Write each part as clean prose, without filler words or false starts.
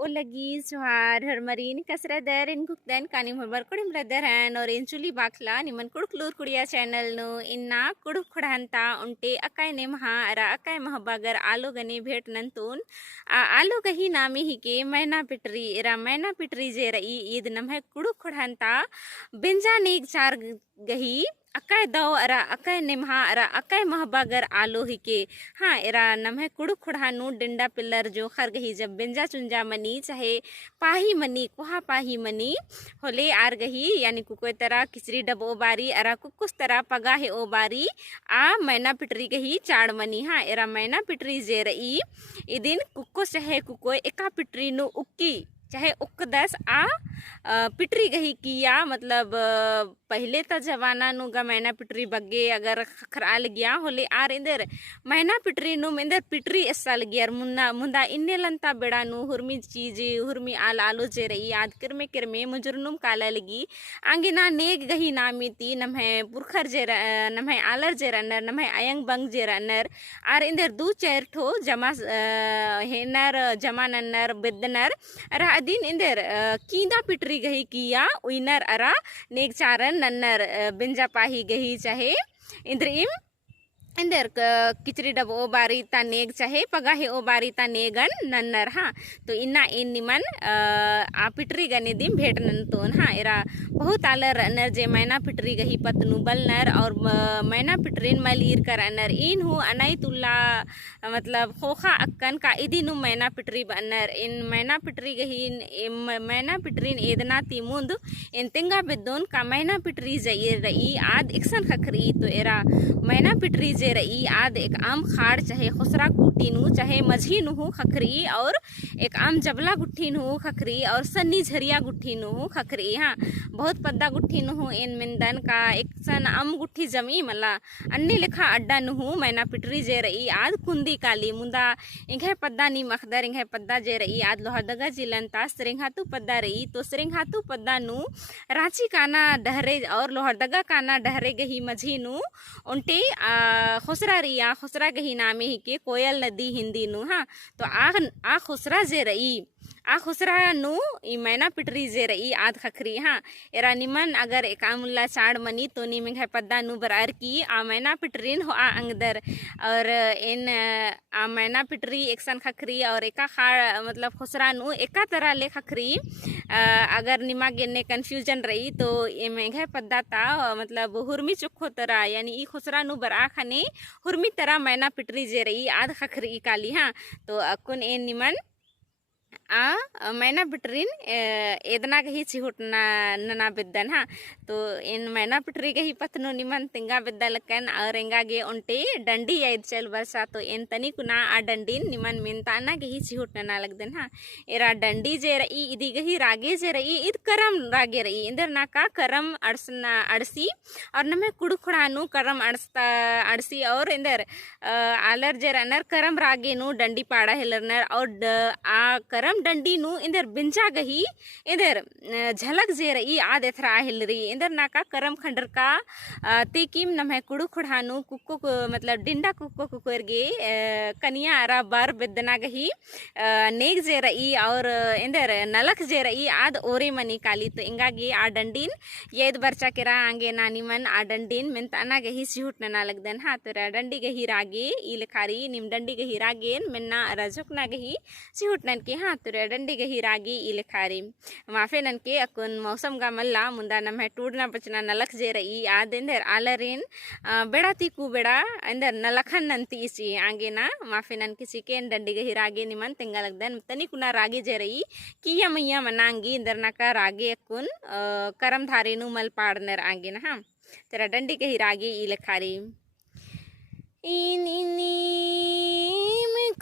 O lagi suhar hermarin kasra dar in gukdan kani morbar kodim brother han or in chuli bakla niman kuduk lur kudiya channel no inna kuduk khudhanta unte akai ne maha ara akai mahabagar alo gane bhet nantun alo gahi nami hi ke maina pitri je rai id nam hai kuduk khudhanta benja nek char gahi akai daw ara akai nemha ara akai mahbagar alo hike हाँ era नम्हे कुड़ु खुड़ानु Dinda pillar जो खर गही जब बेंजा चुंजा money चाहे पाही money कुहा पाही money होले आर गही यानी कुकोय तरह किचरी डब ओ बारी अरा कुकुस तरह पगा है ओ बारी आ मैना पिटरी गही चाड़ मनी हाँ एरा मैना पिटरी जे रई इदिन कुकुस चाहे कुकोय एका पिटरी नु उक्की चाहे उकदस पिटरी गही किया मतलब पहले तो जवाना नुगा मैना पिटरी बग्गे अगर खखराल गया होले आर इंदर मैना पिटरी नु इंदर पिटरी एसाल गियर मुन्ना मुंदा इन्ने लंता बेड़ा नु हुरमी चीज हुरमी आल आलो जे रही आद किरमे मुजरनुम काला लगी आंगिना नेग गही नामीती नम्हे पुरखर जे नम्हे आलर जे runner नम्हे अयंग Bang J runner are Inder दू चेर ठो जमा हेनर जमा नन्नर बेदनर अरा दिन इंदर कींदा पिटरी गही किया उइनर अरा नेग चारन नन्नर बिंजा पाही गही चाहे इंद्रिम इंदर किचरी डब ओ बारी ता नेग चाहे पगा है ओ बारी ता नेगन नन्नर हाँ तो इन्ना इन निमन आ पिटरी गने दिम भेट नंतोन हाँ एरा बहुत आलर नर जे मैना पिटरी गही पतनु बलनर और मैना पिटरीन मलीर कर अनर इन हु अनाई तुल्ला मतलब खोखा अक्कन का इदिनु मैना पिटरी बनर इन मैना पिटरी गही मैना पिटरीन एदना तिमुंद इन तिंगा बेदोन का मैना पिटरी जईर रई आद एक्सन खखरी तो एरा मैना पिटरी जे रई आद एक आम खाड़ चाहे खुसरा गुट्टी नु चाहे मझी नु खखरी और एक आम जबला गुट्ठी नु खखरी और सन्नी झरिया गुट्ठी नु खखरी हाँ बहुत पद्दा गुट्ठी नु इन मिंदन का एक सन आम गुट्ठी जमी मला अन्य लेखा अड्डा नु मैना पिटरी जे रई आद कुंदी काली मुंदा इंघे पद्दा नी मखदर इंघे पद्दा जे रई आद लोहरदगा जिलंता सिरिंघातु पद्दा रई तो सिरिंघातु पद्दा नु रांची काना डहरे और लोहरदगा काना डहरे गही मझी नु उनटे खुसरा रिया खुसरा गही नामे ही के कोयल नदी हिंदी नु हाँ तो आ खुसरा जे रई आ खुसरा नु ई मैना पिटरी जे रई आद खखरी हाँ एरा निमन अगर एकामुल्ला चाड़ मनी तो नी में पद्दा नु बरार की आ मैना पिटरीन हो आ अंगदर और इन आ मैना पिटरी एकसन खखरी और एका खाड़ मतलब खुसरा नु एका तरह ले खखरी अगर निमा गिनने कन्फ्यूजन रही तो ये में पद्दा ता मतलब हुरमी चुखो तरह यानी ई खुसरा नु बरा खने हुरमी तरह मैना पिटरी जे रई आद खखरी काली हाँ तो अकुन ए निमन मैना पिटरीन एदना गही चिहुटना नना बिद्दन हाँ तो इन मैना पिटरी गही पतनो निमन तिंगा बिद्दा लकन और एंगा गे उनटे डंडी याद चल बरसा तो इन तनी कुना आ डंडीन निमन मिनताना गही चिहुटना लगदन हाँ एरा डंडी जे रई इदी गही रागे जे रई इद करम रागे रई इंदर ना का करम अड़सना अड़सी और नमे कुड़ुखड़ानु करम अड़सता अड़सी और इंदर आलर जे रनर करम रागे नु डंडी पाड़ा हेलरनर और आ करम डंडी नु इंदर बिंजा गही इंदर झलक जे रई आद एथरा हिलरी इंदर नाका करम खंडर का तेकिम नम्हे कुड़ु खुड़ानु कुक्को मतलब डिंडा कुक्को कुकर गे कनिया अरा बार बेदना गही नेग जे रई और इंदर नलक जे रई आद ओरे मनी काली तो इंगा गे आ डंडीन येद बरचा केरा आंगे नानी मन आ डंडीन मिनताना गही सिहुट नना लगदन हाँ तो डंडी गही रागे ई लिखारी निम डंडी गही रागेन मिन्ना रजुकना गही सिहुट नन के हाँ तो डंडी गही रागी ई लिखारी माफे नन के अकुन मौसम गा मल्ला मुंदा नम्हे टूडना बचना नलक जे रई आद इंदर आलरिन बेड़ा तीकू बेड़ा इंदर नलखन नंती इसी आगे ना माफे नन के चिकेन डंडी गही रागे निमन तिंगा लगदन तनी कुना रागे जे रई किया मैया मनांगी इंदर नाका रागे अकुन करम धारे नु मल पाड़नर आगे ना हाँ तेरा डंडी गही रागे ई लिखारी इनीम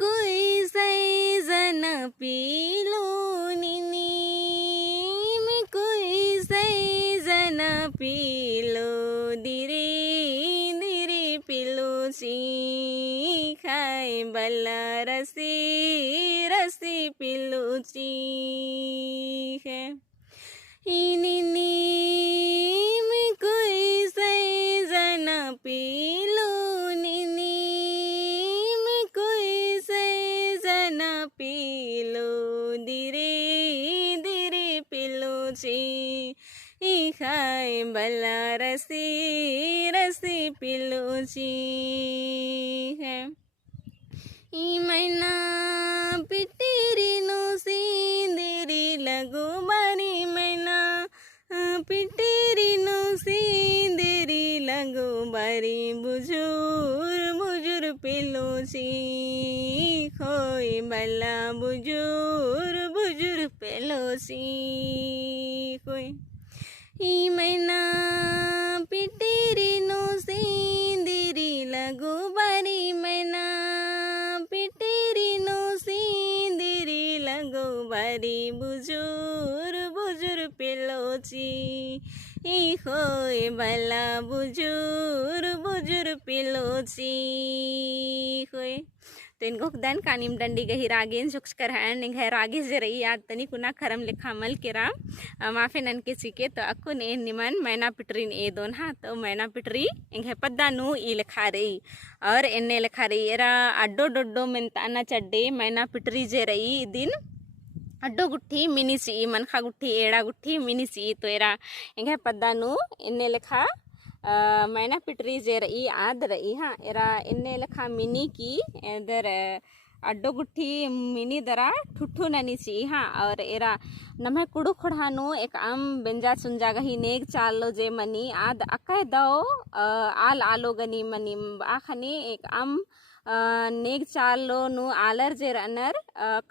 कोई सैजन पीलो नीम कोई सैजन पीलो धीरे धीरे पीलो सी खाए बला रसी रसी पीलो ची है नीम कोई सैजन पीलो नीम कोई सैजन पीलो धीरे पिलूची ई खाए बला रसी रसी पिलूची है ई मैना पिटेरी नो सिंदेरी लगो बारी मैना पिटेरी नो सिंदेरी लगो बारी बुजुर बुजुर पिलूची खोए बला बुजुर बुजुर पिलूची खोए ई मैना पिटेरी नो सिंदेरी लगो बारी मैना पिटेरी नो सिंदेरी लगो बारी बुजुर बुजुर पिलूची ई खोए बला बुजुर बुजुर पिलूची खोए तो इनको दन कानिम डंडी गही रागेन सुक्ष कर हैन इंग है रागे जे रही याद तनी कुना खरम लिखा मल केरा माफे नन के चिके तो अक्को ने निमन मैना पिटरीन ए दोन हा तो मैना पिटरी इंग है पद्दानु ई लिखा रही और इन्ने लिखा रही एरा अड्डो डोड्डो मिनताना चड्डे मैना पिटरी जे रही दिन अड्डो गुट्ठी मिनिसी मनखा गुट्ठी एड़ा गुट्ठी मिनिसी तो एरा इंग है पद्दानु इन्ने लिखा मैना पिटरी जे रही आद रही हाँ एरा इन्ने लखा मिनी की इधर अड्डो गुट्ठी मिनी दरा ठुठू ननी ची हाँ और एरा नम्हे कुड़ू खुड़ानु एक आम बेंजा सुंजा गही नेग चालो जे मनी आद अकाय दो आल आलो गनी मनी आखनी एक आम नेग चालो नु आलर जे रनर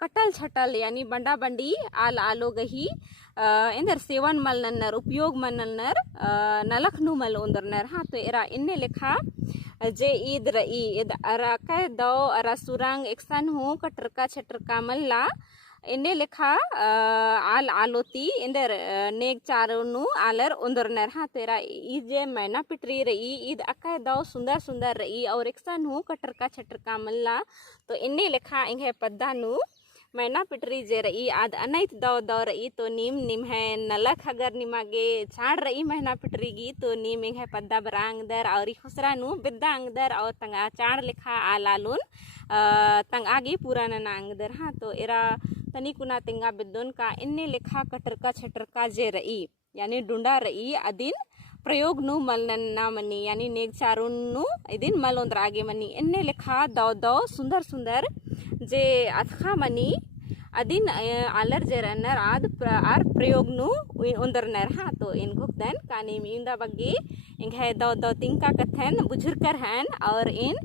कटल छटल यानी बंडा बंडी आल आलो गही इंदर सेवन मल नन्नर उपयोग मन नन्नर नलख नु मल उंदर नर हाँ तो एरा इन्ने लिखा जे ईद रई ईद अरा कह दो अरा सुरंग एक्सन हूँ कटरका छटरका मल्ला इन्ने लिखा आल आलोती इंदर नेग चारो नु आलर उंदर नर हाँ तो एरा ई जे मैना पिटरी रई ईद अकह दो सुंदर सुंदर रई और एक्सन हूँ कटरका छटरका मल्ला तो इन्ने लिखा इंगे पद्दा नु मैना पिटरी जे रही आद अनैत दो दो रही तो नीम नीम है नलक अगर निमागे छाड़ रही मैना पिटरी गी तो नीम है पद्दा बरांग दर और खुसरा नु बिद्दा अंगदर और तंगा चाड़ लिखा आलालून तंग आगे पूरा ननांग दर हाँ तो एरा तनी कुना तिंगा बिद्दुन का इन्ने लिखा कटरका छटरका जे रही यानी डुंडा रही अदिन प्रयोग नु मलना मनी यानी नेग चारुन नु इदिन मलोंद्र आगे मनी इन्ने लिखा दो दो सुंदर सुंदर जे अथखा मनी अदिन आलर जे रनर आद आर प्रयोग नु उंदर नर हाँ तो इन गुप्तन कानी मींदा बग्गी इंगे दो दो तिंका कथन बुझुर कर हैन और इन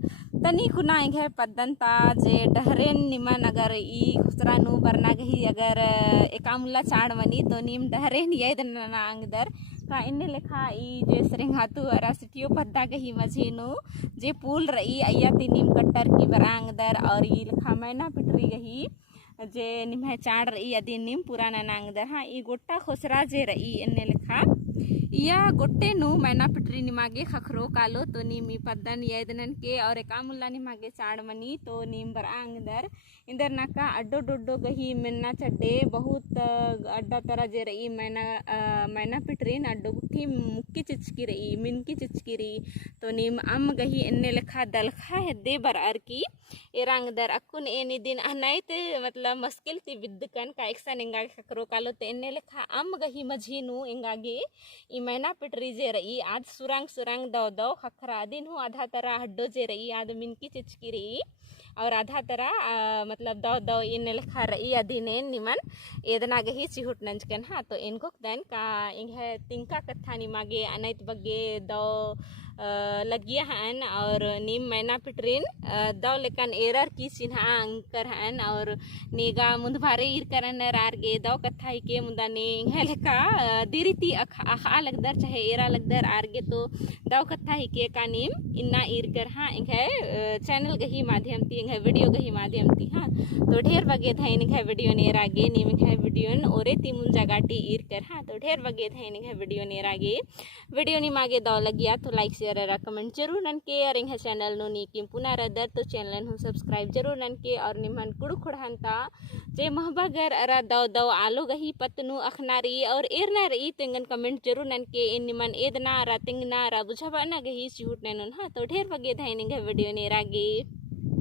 तनी कुना इंगे पद्दनता जे डहरेन निमन अगर ई खुसरा नु बरना गही अगर एकामुला चाड़ मनी तो नीम डहरेन ये दना अंगदर का इन्ने लिखा ई जे सरेंगातु अरा सिटियो पद्दा गही मझीनु जे पुल रही अय्या तिनीम कट्टर की बरांग दर और ई लिखा मैना पिटरी गही जे निम्हे चाड़ रही अदी निम पुराना नांग दर हाँ ई गोट्टा खुसरा जे रही इन्ने लिखा या गोट्टे नु मैना पिटरी निमागे खखरो कालो तो नीमी पद्दन यदनन के और एकामुल्ला निमागे चाड़ मनी तो नीम बरांग दर इंदर नाका अड्डो डोड्डो गही मिन्ना चड्डे बहुत अड्डा तरह जे रही मैना पिटरीन अड्डो गुट्ठी मुक्की चिचकी रही मिनकी चिचकी रही तो नीम अम गही इन्ने लिखा दलखा है दे बरार की एरांग दर अकुन एनी दिन अनाइत मतलब मुश्किल ती विद्दकन का एक्सन इंगा खकरो कालो तो इन्ने लिखा अम गही मझीनु इंगागे ई मैना पिटरी जे रही आज सुरंग सुरंग दो दो खखरा दिन हूँ आधा तरह हड्डो जे रही आद मिनकी चिचकी रही और आधा तरह मतलब दो दो इन लिखा रही अधीने निमन एदना गही चिहुट नंजकन हाँ तो इनको दन का इंगे तिंका कथा निमागे अनैत बगे दो लगिया हन और नीम मैना पिटरीन दो लेकन एरर की चिन्हा अंकर हन और नेगा मुंदभारे इर करन रारगे दो कथा ही के मुंदा ने इंगे लेका दिरिती अखा लगदर चाहे एरा लगदर आरगे तो दो कथा ही के का नीम इन्ना इर कर हाँ इंगे चैनल गही माध्यम ती इंगे वीडियो गही माध्यम ती हाँ तो ढेर बगे थे इंगे वीडियो ने रागे नीम इंगे वीडियो ओरे ती मुन जगाटी इर कर हाँ तो ढेर बगे थे इंगे वीडियो ने रागे वीडियो नि मागे दो लगिया तो लाइक शेयर कमेंट जरूर ननके और इंगे चैनल नो नीकिम पुनः रदर तो चैनल हूँ सब्सक्राइब जरूर ननके और निमन कुड़ खुड़हंता जे महबागर अरा दो दो आलो गही पतनु अखनारी और एरना रही तिंगन कमेंट जरूर ननके इन निमन एदना रा तिंगना रा बुझाबा ना गही चिहुट नैनन हाँ तो ढेर बगे थे इंगे वीडियो ने रागे।